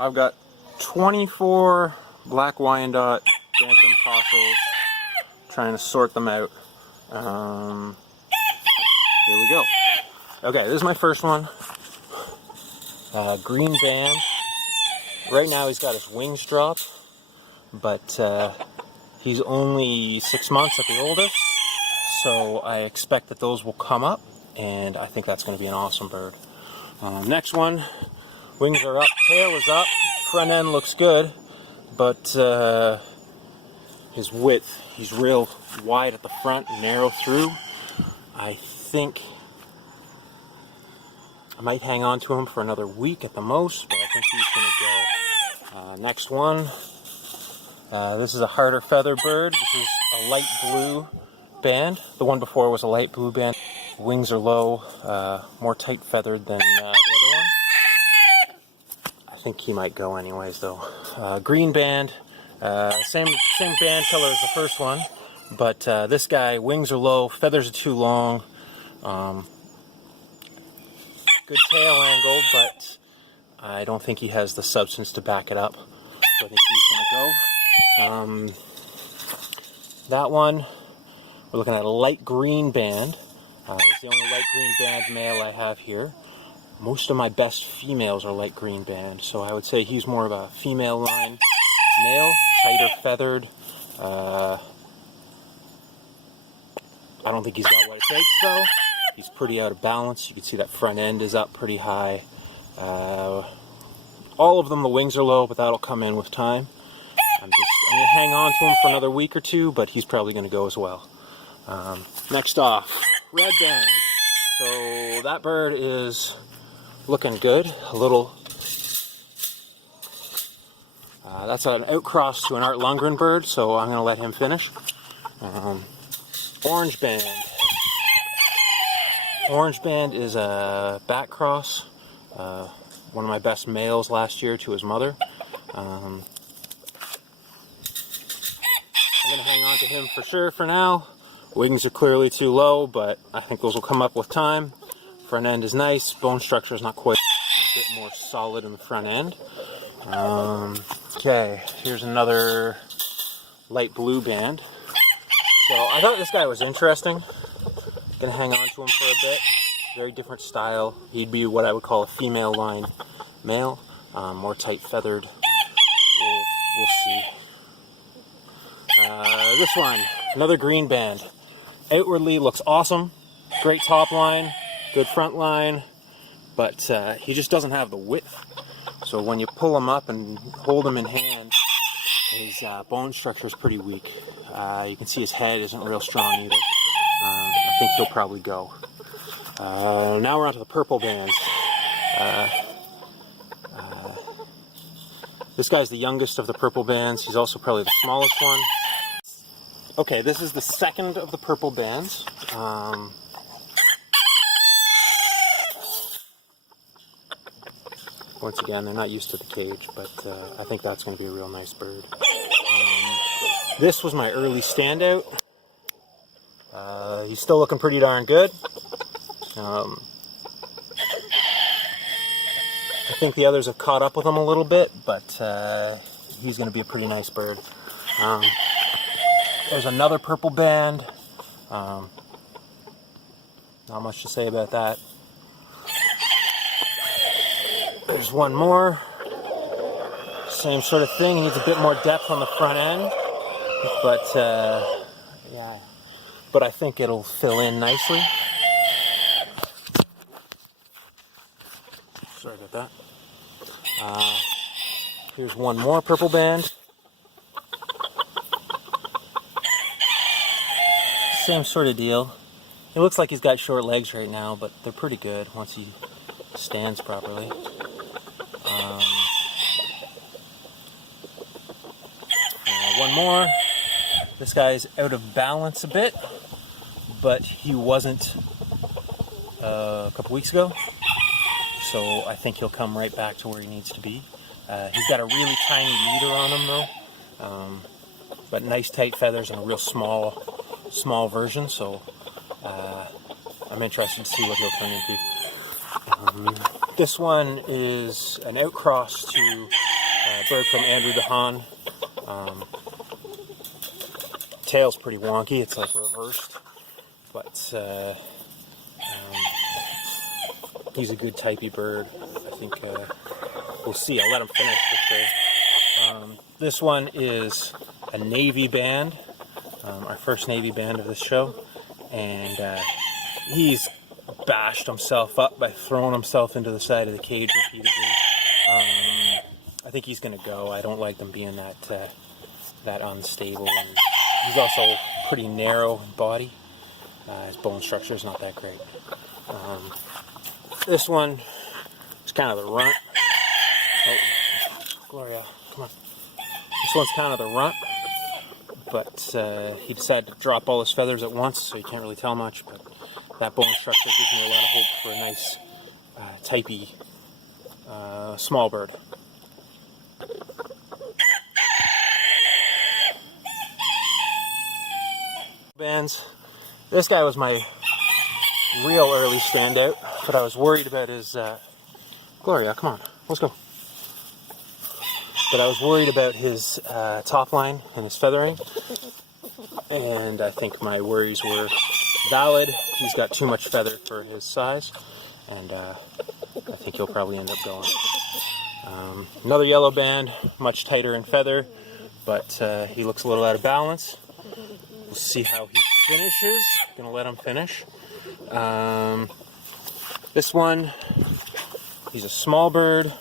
I've got 24 black Wyandotte bantam cockerels, trying to sort them out. Here we go. Okay, this is my first one. Green band. Right now he's got his wings dropped, but he's only 6 months at the oldest, so I expect that those will come up, and I think that's going to be an awesome bird. Next one, wings are up, tail is up, front end looks good, but his width, he's real wide at the front, narrow through. I think I might hang on to him for another week at the most, but I think he's going to go. Next one, this is a harder feather bird. This is a light blue band. The one before was a light blue band. Wings are low, more tight feathered than the other one. I think he might go anyways though. Green band, same band color as the first one, but this guy, wings are low, feathers are too long. Good tail angle, but I don't think he has the substance to back it up. So I think he's going to go. That one, we're looking at a light green band. It's the only light green band male I have here. Most of my best females are light green band, so I would say he's more of a female line male, tighter feathered. I don't think he's got what it takes though. He's pretty out of balance. You can see that front end is up pretty high. All of them, the wings are low, but that'll come in with time. I'm going to hang on to him for another week or two, but he's probably going to go as well. Next off, red band. So that bird is looking good. A little. That's an outcross to an Art Lundgren bird, so I'm going to let him finish. Orange band. Orange band is a back cross. One of my best males last year to his mother. I'm going to hang on to him for sure for now. Wings are clearly too low, but I think those will come up with time. Front end is nice. Bone structure is not quite a bit more solid in the front end. Okay, here's another light blue band. So I thought this guy was interesting. Gonna hang on to him for a bit. Very different style. He'd be what I would call a female line male. More tight feathered. We'll see. This one, another green band. Outwardly looks awesome. Great top line, good front line, but he just doesn't have the width. So when you pull him up and hold him in hand, his bone structure is pretty weak. You can see his head isn't real strong either. I think he'll probably go. Now we're on to the purple bands. This guy's the youngest of the purple bands. He's also probably the smallest one. Okay, this is the second of the purple bands. Once again, they're not used to the cage, but I think that's going to be a real nice bird. This was my early standout. He's still looking pretty darn good. I think the others have caught up with him a little bit, but he's going to be a pretty nice bird. There's another purple band. Not much to say about that. There's one more. Same sort of thing. He needs a bit more depth on the front end, but yeah. But I think it'll fill in nicely. Sorry about that. Here's one more purple band. Same sort of deal. It looks like he's got short legs right now, but they're pretty good once he stands properly. One more. This guy's out of balance a bit, but he wasn't a couple weeks ago, so I think he'll come right back to where he needs to be. He's got a really tiny leader on him though, but nice tight feathers and a real small version, so I'm interested to see what he'll turn into. This one is an outcross to bird from Andrew DeHaan. Tail's pretty wonky, it's like reversed, but he's a good typey bird. I think we'll see. I'll let him finish for sure. This one is a Navy band, our first Navy band of this show, and he's bashed himself up by throwing himself into the side of the cage repeatedly. I think he's going to go. I don't like them being that unstable, and he's also pretty narrow in body. His bone structure is not that great. This one is kind of the runt. Oh, Gloria, come on. This one's kind of the runt, but he decided to drop all his feathers at once, so you can't really tell much, but that bone structure gives me a lot of hope for a nice, typey, small bird. Bands. This guy was my real early standout, but I was worried about his, Gloria, come on, let's go. But I was worried about his top line and his feathering, and I think my worries were valid. He's got too much feather for his size, and I think he'll probably end up going. Another yellow band, much tighter in feather, but he looks a little out of balance. We'll see how he finishes. Gonna let him finish. This one, he's a small bird,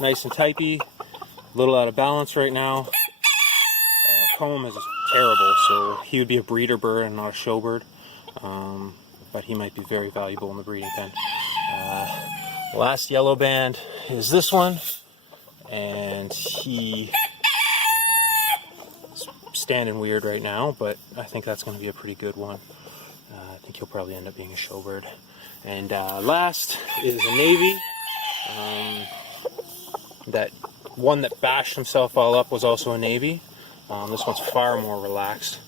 nice and typey, a little out of balance right now. Comb is terrible, so he would be a breeder bird and not a show bird, but he might be very valuable in the breeding pen. Last yellow band is this one, and he is standing weird right now, but I think that's going to be a pretty good one. I think he'll probably end up being a show bird. And last is a Navy. That one that bashed himself all up was also a Navy. This one's far more relaxed.